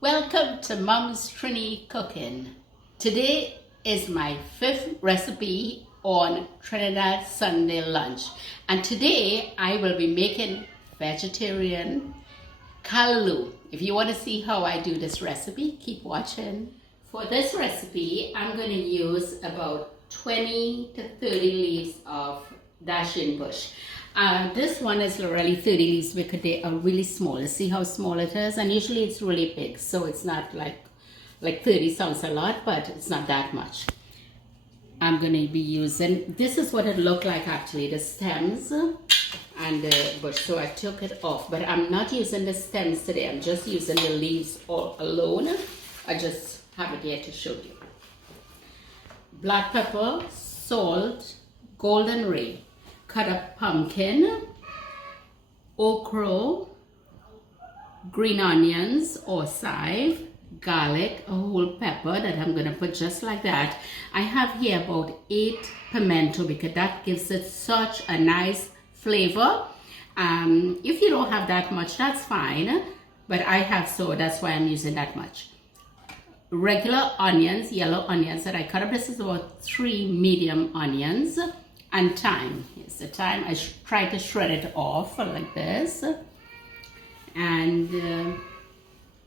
Welcome to Mom's Trini Cooking. Today is my 5th recipe on Trinidad Sunday lunch, and today I will be making vegetarian Calaloo. If you want to see how I do this recipe, keep watching. For this recipe, I'm going to use about 20 to 30 leaves of Dasheen bush. This one is really 30 leaves because they are really small. See how small it is? And usually it's really big, so it's not like 30 sounds a lot, but it's not that much. I'm going to be using, this is what it looked like actually, the stems and the bush. So I took it off, but I'm not using the stems today. I'm just using the leaves all alone. I just have it here to show you. Black pepper, salt, golden ray, cut up pumpkin, okro, green onions or chive, garlic, a whole pepper that I'm going to put just like that. I have here about 8 pimento because that gives it such a nice flavor. If you don't have that much, that's fine, but I have, so that's why I'm using that much. Regular onions, yellow onions that I cut up. This is about 3 medium onions. And thyme. Here's the thyme. I try to shred it off like this. And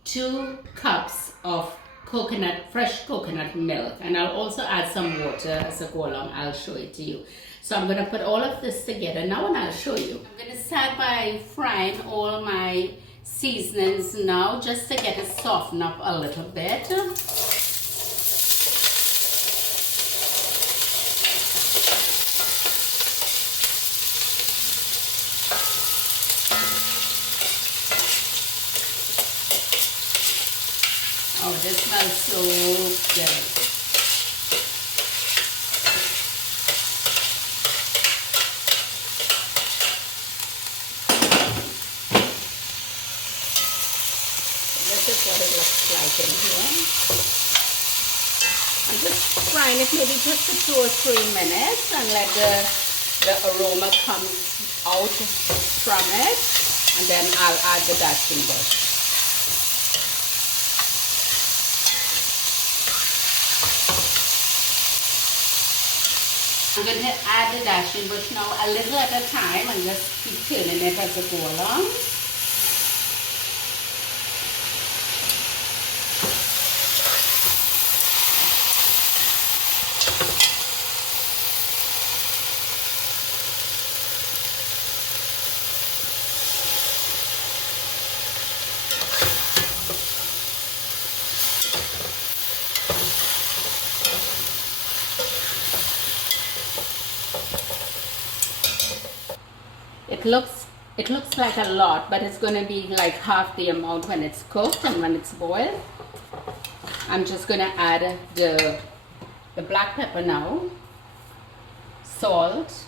2 cups of fresh coconut milk. And I'll also add some water as I go along. I'll show it to you. So I'm going to put all of this together now and I'll show you. I'm going to start by frying all my seasonings now just to get it softened up a little bit. Oh, this smells so good. This is what it looks like in here. I'm just frying it maybe just for 2 or 3 minutes and let the aroma come out from it. And then I'll add the Dasheen bush. I'm going to add the Dasheen bush now a little at a time and just keep turning it as I go along. It looks like a lot, but it's going to be like half the amount when it's cooked and when it's boiled. I'm just going to add the black pepper now, salt,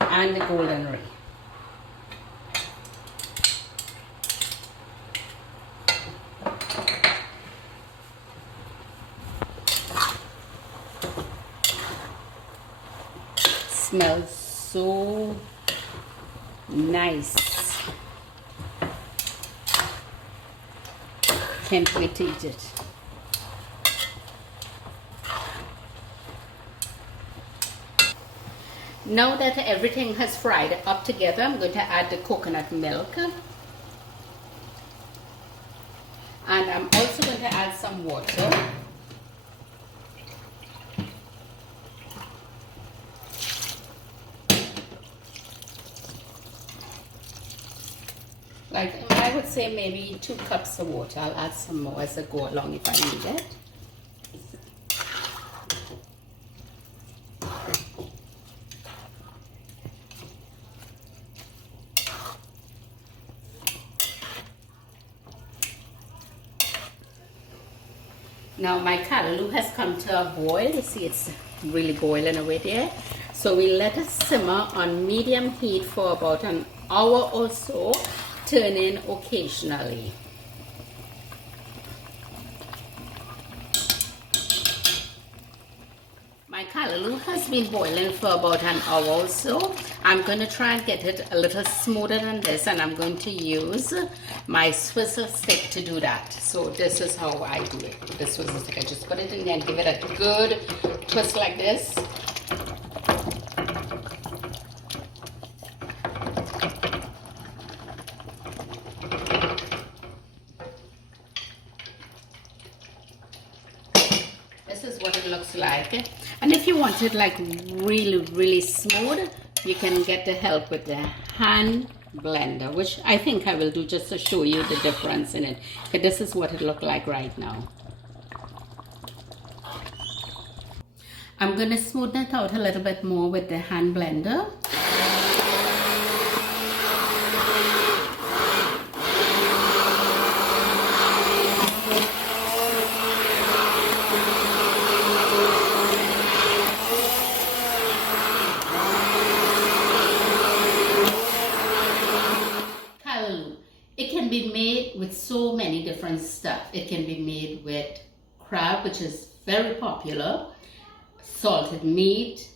and the golden ray. Smells so nice. Can't wait to eat it. Now that everything has fried up together, I'm going to add the coconut milk. And I'm also going to add some water. Like, I would say maybe 2 cups of water. I'll add some more as I go along if I need it. Now my Calaloo has come to a boil. You see it's really boiling away there. So we let it simmer on medium heat for about an hour or so, turning occasionally. My Calaloo has been boiling for about an hour or so. I'm going to try and get it a little smoother than this, and I'm going to use my swizzle stick to do that. So this is how I do it with the swizzle stick. I just put it in there and give it a good twist like this. This is what it looks like. And if you want it like really smooth, you can get the help with the hand blender, which I think I will do just to show you the difference in it. Okay, this is what it looks like right now. I'm going to smoothen it out a little bit more with the hand blender. It can be made with so many different stuff. It can be made with crab, which is very popular, salted meat,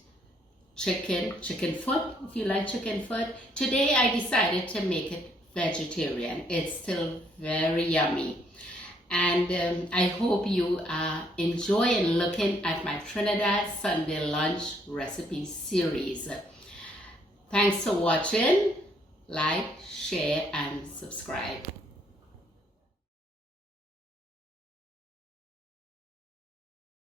chicken foot, if you like chicken foot. Today I decided to make it vegetarian. It's still very yummy. And I hope you are enjoying looking at my Trinidad Sunday lunch recipe series. Thanks for watching. Like, share, and subscribe.